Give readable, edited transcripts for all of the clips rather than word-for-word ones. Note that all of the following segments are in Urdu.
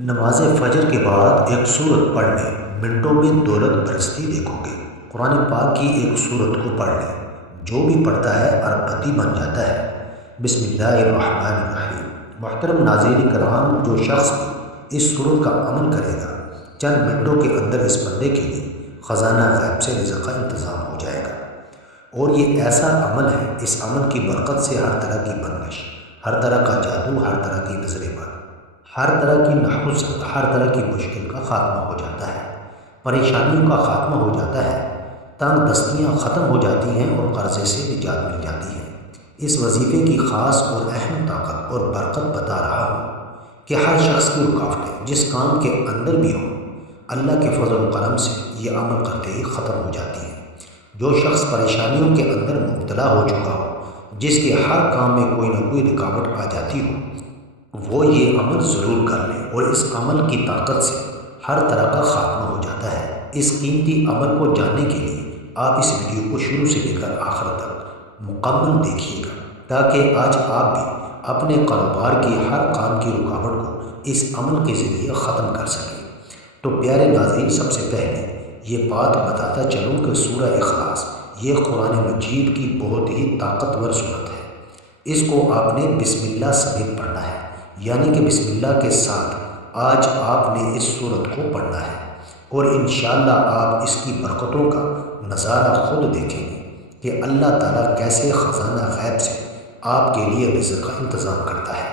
نماز فجر کے بعد ایک سورت پڑھ لیں، منٹوں میں دولت برستی دیکھو گے۔ قرآن پاک کی ایک سورت کو پڑھ لیں، جو بھی پڑھتا ہے اربپتی بن جاتا ہے۔ بسم اللہ الرحمن الرحیم۔ محترم ناظرین کرام، جو شخص اس سورت کا عمل کرے گا، چند منٹوں کے اندر اس بندے کے لیے خزانہ غیب سے رزق کا انتظام ہو جائے گا۔ اور یہ ایسا عمل ہے، اس عمل کی برکت سے ہر طرح کی بندش، ہر طرح کا جادو، ہر طرح کی نظر بد، ہر طرح کی نحوست، ہر طرح کی مشکل کا خاتمہ ہو جاتا ہے، پریشانیوں کا خاتمہ ہو جاتا ہے، تنگ دستیاں ختم ہو جاتی ہیں اور قرضے سے نجات مل جاتی ہے۔ اس وظیفے کی خاص اور اہم طاقت اور برکت بتا رہا ہوں کہ ہر شخص کی رکاوٹیں جس کام کے اندر بھی ہوں، اللہ کے فضل و کرم سے یہ عمل کرتے ہی ختم ہو جاتی ہیں۔ جو شخص پریشانیوں کے اندر مبتلا ہو چکا ہو، جس کے ہر کام میں کوئی نہ کوئی رکاوٹ آ جاتی ہو، وہ یہ عمل ضرور کر لے اور اس عمل کی طاقت سے ہر طرح کا خاتمہ ہو جاتا ہے۔ اس قیمتی عمل کو جاننے کے لیے آپ اس ویڈیو کو شروع سے لے کر آخر تک مکمل دیکھیے گا، تاکہ آج آپ بھی اپنے کاروبار کی ہر کام کی رکاوٹ کو اس عمل کے ذریعے ختم کر سکیں۔ تو پیارے ناظرین، سب سے پہلے یہ بات بتاتا چلوں کہ سورہ اخلاص یہ قرآن مجید کی بہت ہی طاقتور صورت ہے۔ اس کو آپ نے بسم اللہ سمیت پڑھنا ہے، یعنی کہ بسم اللہ کے ساتھ آج آپ نے اس سورت کو پڑھنا ہے، اور انشاءاللہ آپ اس کی برکتوں کا نظارہ خود دیکھیں گے کہ اللہ تعالیٰ کیسے خزانہ غیب سے آپ کے لیے رزق کا انتظام کرتا ہے۔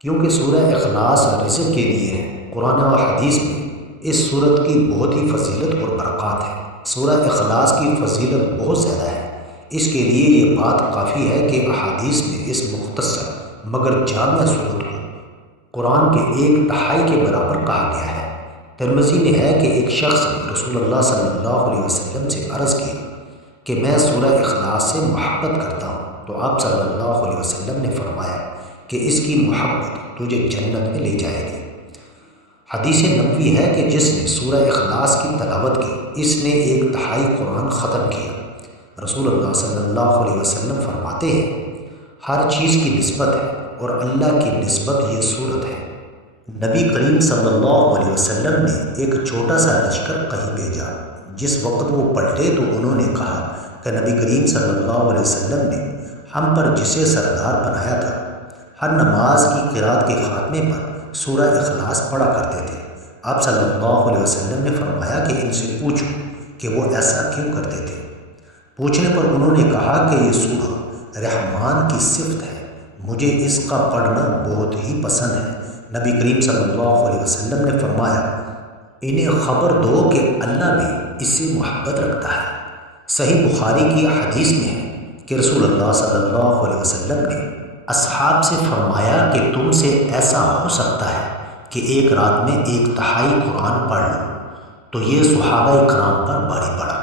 کیونکہ سورہ اخلاص رزق کے لیے ہے۔ قرآن و حدیث میں اس سورت کی بہت ہی فضیلت اور برکات ہے۔ سورہ اخلاص کی فضیلت بہت زیادہ ہے۔ اس کے لیے یہ بات کافی ہے کہ احادیث میں اس مختصر مگر جامع سورت کو قرآن کے 1/3 کے برابر کہا گیا ہے۔ ترمذی میں ہے کہ ایک شخص نے رسول اللہ صلی اللہ علیہ وسلم سے عرض کی کہ میں سورہ اخلاص سے محبت کرتا ہوں، تو آپ صلی اللہ علیہ وسلم نے فرمایا کہ اس کی محبت تجھے جنت میں لے جائے گی۔ حدیث نبوی ہے کہ جس نے سورہ اخلاص کی تلاوت کی، اس نے 1/3 قرآن ختم کیا۔ رسول اللہ صلی اللہ علیہ وسلم فرماتے ہیں، ہر چیز کی نسبت ہے اور اللہ کی نسبت یہ صورت ہے۔ نبی کریم صلی اللہ علیہ وسلم نے ایک چھوٹا سا لشکر کہیں بھیجا۔ جس وقت وہ پلٹے تو انہوں نے کہا کہ نبی کریم صلی اللہ علیہ وسلم نے ہم پر جسے سردار بنایا تھا، ہر نماز کی قرات کے خاتمے پر سورہ اخلاص پڑھا کرتے تھے۔ آپ صلی اللہ علیہ وسلم نے فرمایا کہ ان سے پوچھو کہ وہ ایسا کیوں کرتے تھے۔ پوچھنے پر انہوں نے کہا کہ یہ سورہ رحمان کی صفت ہے، مجھے اس کا پڑھنا بہت ہی پسند ہے۔ نبی کریم صلی اللہ علیہ وسلم نے فرمایا، انہیں خبر دو کہ اللہ بھی اس سے محبت رکھتا ہے۔ صحیح بخاری کی حدیث میں ہے کہ رسول اللہ صلی اللہ علیہ وسلم نے اصحاب سے فرمایا کہ تم سے ایسا ہو سکتا ہے کہ ایک رات میں 1/3 قرآن پڑھ لو، تو یہ صحابہ کرام پر بھاری پڑا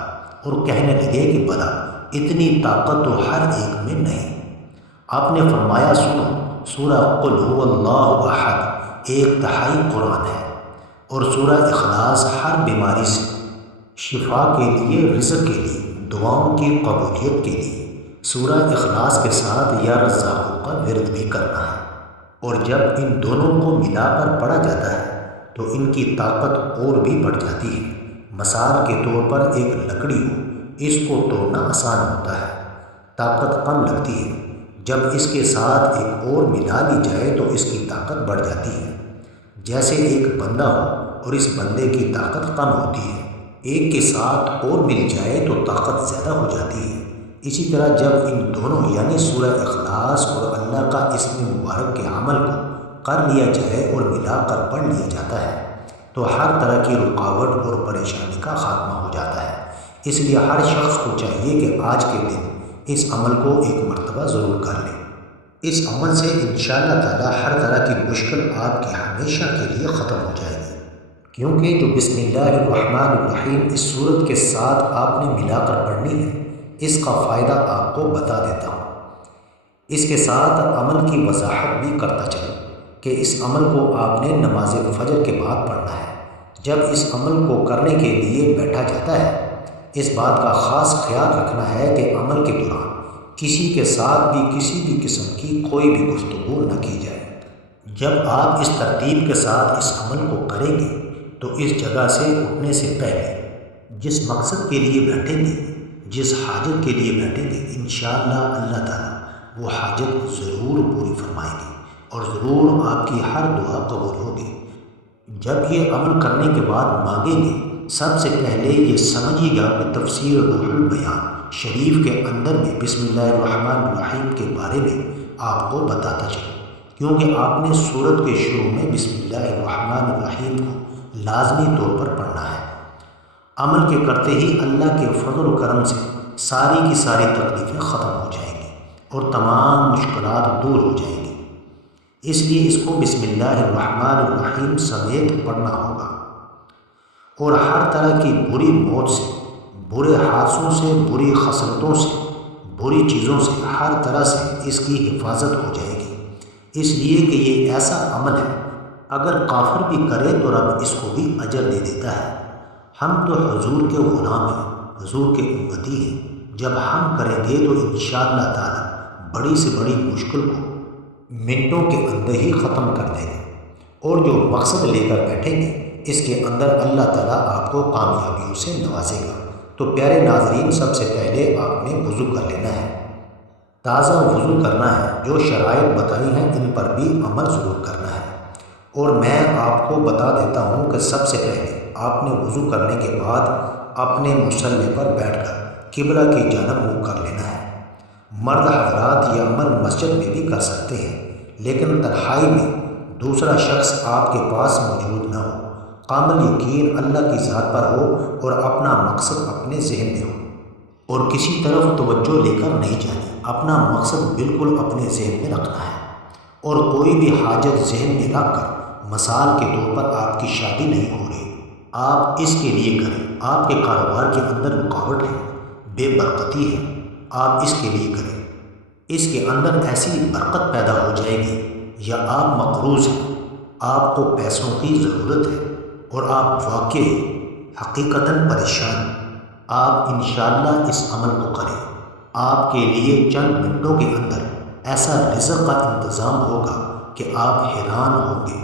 اور کہنے لگے کہ بھلا اتنی طاقت تو ہر ایک میں نہیں۔ آپ نے فرمایا، سنو، سورہ قل هو اللہ احد 1/3 قرآن ہے، اور سورہ اخلاص ہر بیماری سے شفا کے لیے، رزق کے لیے، دعاؤں کی قبولیت کے لیے۔ سورہ اخلاص کے ساتھ یا رزاقوں کا ورد بھی کرنا ہے، اور جب ان دونوں کو ملا کر پڑھا جاتا ہے تو ان کی طاقت اور بھی بڑھ جاتی ہے۔ مثال کے طور پر ایک لکڑی ہو، اس کو توڑنا آسان ہوتا ہے، طاقت کم لگتی ہے، جب اس کے ساتھ ایک اور ملا لی جائے تو اس کی طاقت بڑھ جاتی ہے۔ جیسے ایک بندہ ہو اور اس بندے کی طاقت کم ہوتی ہے، ایک کے ساتھ اور مل جائے تو طاقت زیادہ ہو جاتی ہے۔ اسی طرح جب ان دونوں یعنی سورہ اخلاص اور اللہ کا اسم مبارک کے عمل کو کر لیا جائے اور ملا کر پڑھ لیا جاتا ہے تو ہر طرح کی رکاوٹ اور پریشانی کا خاتمہ ہو جاتا ہے۔ اس لیے ہر شخص کو چاہیے کہ آج کے دن اس عمل کو ایک مرتبہ ضرور کر لے۔ اس عمل سے انشاءاللہ تعالی ہر طرح کی مشکل آپ کی ہمیشہ کے لیے ختم ہو جائے گی، کیونکہ جو بسم اللہ الرحمن الرحیم اس سورت کے ساتھ آپ نے ملا کر پڑھنی ہے، اس کا فائدہ آپ کو بتا دیتا ہوں۔ اس کے ساتھ عمل کی وضاحت بھی کرتا چلوں کہ اس عمل کو آپ نے نماز فجر کے بعد پڑھنا ہے۔ جب اس عمل کو کرنے کے لیے بیٹھا جاتا ہے، اس بات کا خاص خیال رکھنا ہے کہ عمل کے دوران کسی کے ساتھ بھی کسی بھی قسم کی کوئی بھی گفتگو نہ کی جائے۔ جب آپ اس ترتیب کے ساتھ اس عمل کو کریں گے تو اس جگہ سے اٹھنے سے پہلے جس مقصد کے لیے بیٹھیں گے، جس حاجت کے لیے بیٹھیں گے، انشاءاللہ اللہ تعالیٰ وہ حاجت ضرور پوری فرمائیں گے اور ضرور آپ کی ہر دعا قبول ہوگی۔ جب یہ عمل کرنے کے بعد مانگیں گے، سب سے پہلے یہ سمجھیے گا کہ تفسیر روح البیان شریف کے اندر میں بسم اللہ الرحمن الرحیم کے بارے میں آپ کو بتاتا چلوں، کیونکہ آپ نے سورت کے شروع میں بسم اللہ الرحمن الرحیم کو لازمی طور پر پڑھنا ہے۔ عمل کے کرتے ہی اللہ کے فضل و کرم سے ساری کی ساری تکلیفیں ختم ہو جائیں گی اور تمام مشکلات دور ہو جائیں گی۔ اس لیے اس کو بسم اللہ الرحمن الرحیم سمیت پڑھنا ہوگا، اور ہر طرح کی بری موت سے، برے حادثوں سے، بری خصلتوں سے، بری چیزوں سے، ہر طرح سے اس کی حفاظت ہو جائے گی، اس لیے کہ یہ ایسا عمل ہے اگر کافر بھی کرے تو رب اس کو بھی اجر دے دیتا ہے۔ ہم تو حضور کے غلام ہیں، حضور کے امتی ہیں، جب ہم کریں گے تو انشاءاللہ تعالی بڑی سے بڑی مشکل کو منٹوں کے اندر ہی ختم کر دیں گے، اور جو مقصد لے کر بیٹھیں گے اس کے اندر اللہ تعالیٰ آپ کو کامیابیوں سے نوازے گا۔ تو پیارے ناظرین، سب سے پہلے آپ نے وضو کر لینا ہے، تازہ وضو کرنا ہے، جو شرائط بتائی ہیں ان پر بھی عمل ضرور کرنا ہے۔ اور میں آپ کو بتا دیتا ہوں کہ سب سے پہلے آپ نے وضو کرنے کے بعد اپنے مصلی پر بیٹھ کر قبلہ کی جانب منہ کر لینا ہے۔ مرد حضرات یہ عمل مسجد میں بھی کر سکتے ہیں، لیکن تنہائی میں دوسرا شخص آپ کے پاس موجود نہ ہو، کامل یقین اللہ کی ذات پر ہو اور اپنا مقصد اپنے ذہن میں ہو، اور کسی طرف توجہ لے کر نہیں جانی، اپنا مقصد بالکل اپنے ذہن میں رکھنا ہے، اور کوئی بھی حاجت ذہن میں رکھ کر، مثال کے طور پر آپ کی شادی نہیں ہو رہی، آپ اس کے لیے کریں، آپ کے کاروبار کے اندر رکاوٹ ہے، بے برکتی ہے، آپ اس کے لیے کریں، اس کے اندر ایسی برکت پیدا ہو جائے گی، یا آپ مقروض ہیں، آپ کو پیسوں کی ضرورت ہے اور آپ واقعی حقیقتاً پریشان ہیں، آپ انشاءاللہ اس عمل کو کریں، آپ کے لیے چند منٹوں کے اندر ایسا رزق کا انتظام ہوگا کہ آپ حیران ہوں گے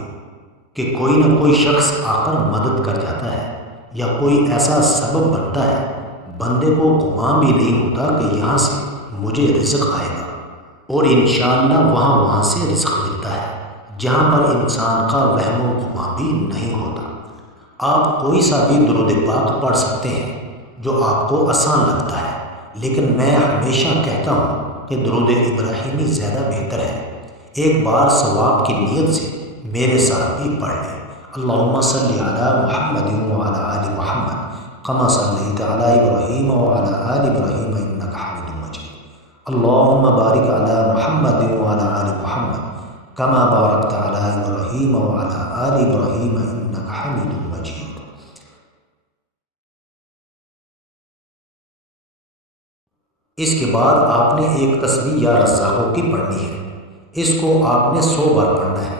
کہ کوئی نہ کوئی شخص آ کر مدد کر جاتا ہے، یا کوئی ایسا سبب بنتا ہے، بندے کو گمان بھی نہیں ہوتا کہ یہاں سے مجھے رزق آئے گا، اور انشاءاللہ وہاں سے رزق ملتا ہے جہاں پر انسان کا وہم و گمان بھی نہیں ہوتا۔ آپ کوئی سا بھی درود پاک پڑھ سکتے ہیں جو آپ کو آسان لگتا ہے، لیکن میں ہمیشہ کہتا ہوں کہ درود ابراہیمی زیادہ بہتر ہے۔ ایک بار ثواب کی نیت سے میرے ساتھ بھی پڑھ لیں۔ اللہم صلی علی محمد وعلی آل محمد کما صلیت علی ابراہیم وعلی آل ابراہیم انک حمید مجید۔ اللہم بارک علی محمد وعلی آل محمد کما بارکت علی ابراہیم وعلی آل ابراہیم انک حمید مجید۔ اس کے بعد آپ نے ایک تسبیح یا رزاقوں کی پڑھنی ہے، اس کو آپ نے 100 بار پڑھنا ہے۔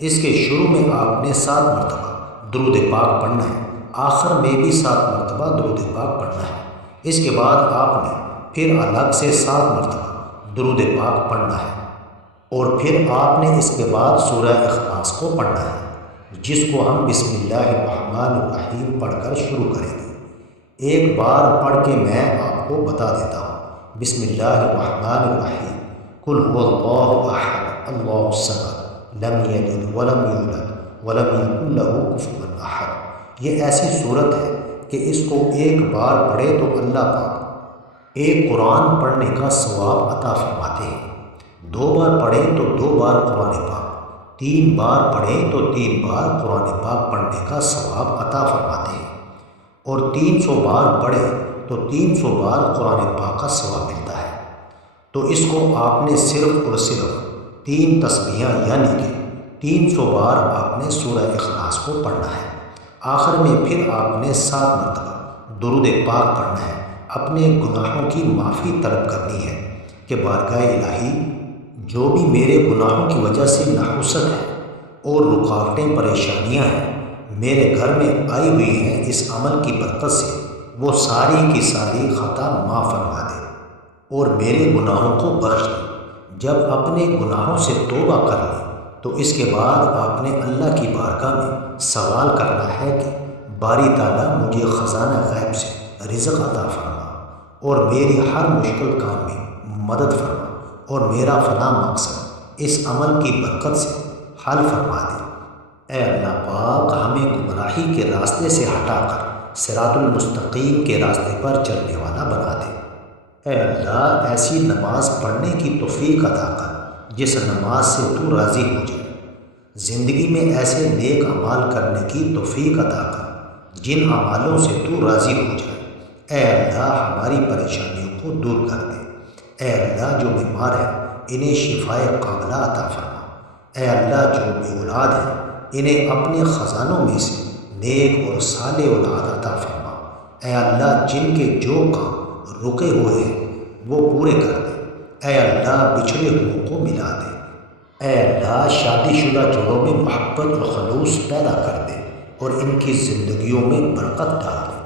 اس کے شروع میں آپ نے 7 مرتبہ درود پاک پڑھنا ہے، آخر میں بھی 7 مرتبہ درود پاک پڑھنا ہے۔ اس کے بعد آپ نے پھر الگ سے 7 مرتبہ درود پاک پڑھنا ہے، اور پھر آپ نے اس کے بعد سورہ اخلاص کو پڑھنا ہے، جس کو ہم بسم اللہ الرحمن الرحیم پڑھ کر شروع کریں گے۔ ایک بار پڑھ کے میں آپ کو بتا دیتا ہوں۔ بسم اللہ الرحمن الرحیم، قل هو اللہ احد اللہ الصمد لم یلد ولم یولد ولم یکن لہ کفوا احد۔ یہ ایسی صورت ہے کہ اس کو ایک بار پڑھے تو اللہ پاک ایک قرآن پڑھنے کا ثواب عطا فرماتے ہیں، 2 بار پڑھیں تو 2 بار قرآن پاک، 3 بار پڑھیں تو 3 بار قرآن پاک پڑھنے کا ثواب عطا فرماتے ہیں، اور 300 بار پڑھیں تو 300 بار قرآن پاک کا ثواب ملتا ہے۔ تو اس کو آپ نے صرف اور صرف 3 تسبیحاں یعنی کہ 300 بار آپ نے سورہ اخلاص کو پڑھنا ہے، آخر میں پھر آپ نے 7 مرتبہ درود پاک پڑھنا ہے، اپنے گناہوں کی معافی طلب کرنی ہے کہ بارگاہ الہی جو بھی میرے گناہوں کی وجہ سے نحوست ہے اور رکاوٹیں پریشانیاں ہیں میرے گھر میں آئی ہوئی ہیں، اس عمل کی برکت سے وہ ساری کی ساری خطا معاف فرما دے اور میرے گناہوں کو بخش دے۔ جب اپنے گناہوں سے توبہ کر لیں تو اس کے بعد آپ نے اللہ کی بارگاہ میں سوال کرنا ہے کہ باری تعالیٰ مجھے خزانہ غیب سے رزق عطا فرما اور میری ہر مشکل کام میں مدد فرما اور میرا فلاں مقصد اس عمل کی برکت سے حل فرما دے۔ اے اللہ پاک، ہمیں گمراہی کے راستے سے ہٹا کر صراط المستقیم کے راستے پر چلنے والا بنا دے۔ اے اللہ، ایسی نماز پڑھنے کی توفیق عطا کر جس نماز سے تو راضی ہو جائے۔ زندگی میں ایسے نیک اعمال کرنے کی توفیق عطا کر جن اعمالوں سے تو راضی ہو جائے۔ اے اللہ، ہماری پریشانیوں کو دور کر دے۔ اے اللہ، جو بیمار ہیں انہیں شفائے کاملہ عطا فرما۔ اے اللہ، جو بے اولاد ہیں انہیں اپنے خزانوں میں سے نیک اور صالح اولاد عطا فرما۔ اے اللہ، جن کے جو کام رکے ہوئے ہیں وہ پورے کر دے۔ اے اللہ، بچھڑے ہوئوں کو ملا دے۔ اے اللہ، شادی شدہ جوڑوں میں محبت اور خلوص پیدا کر دے اور ان کی زندگیوں میں برکت ڈال دے۔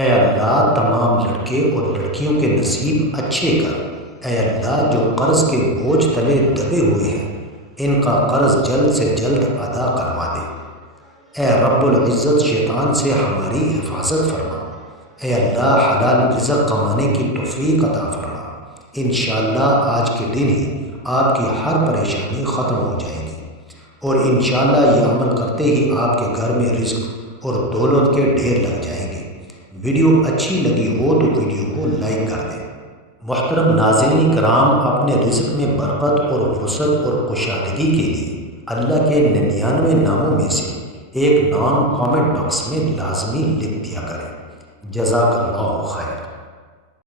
اے اللہ، تمام لڑکے اور لڑکیوں کے نصیب اچھے کر۔ اے اللہ، جو قرض کے بوجھ تلے دبے ہوئے ہیں ان کا قرض جلد سے جلد ادا کروا دے۔ اے رب العزت، شیطان سے ہماری حفاظت فرما۔ اے اللہ، حلال رزق کمانے کی توفیق عطا فرما۔ انشاءاللہ آج کے دن ہی آپ کی ہر پریشانی ختم ہو جائے گی اور انشاءاللہ یہ عمل کرتے ہی آپ کے گھر میں رزق اور دولت کے ڈھیر لگ جائیں گے۔ ویڈیو اچھی لگی ہو تو ویڈیو کو لائک کر دیں۔ محترم ناظرین کرام، اپنے رزق میں برکت اور وسعت اور کشادگی کے لیے اللہ کے 99 ناموں میں سے ایک نام کامنٹ باکس میں لازمی لکھ دیا کریں۔ جزاک اللہ خیر۔